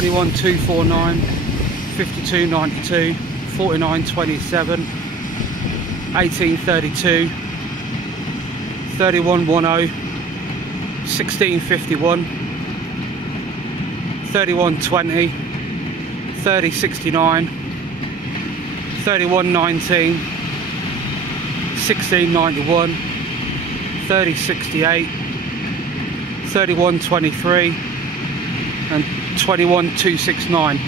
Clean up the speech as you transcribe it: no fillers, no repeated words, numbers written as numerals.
21249, 5292, 4927, 1832, 3110, 1651, 3120, 3069, 3119, 1691, 3068, 3123 and 21269.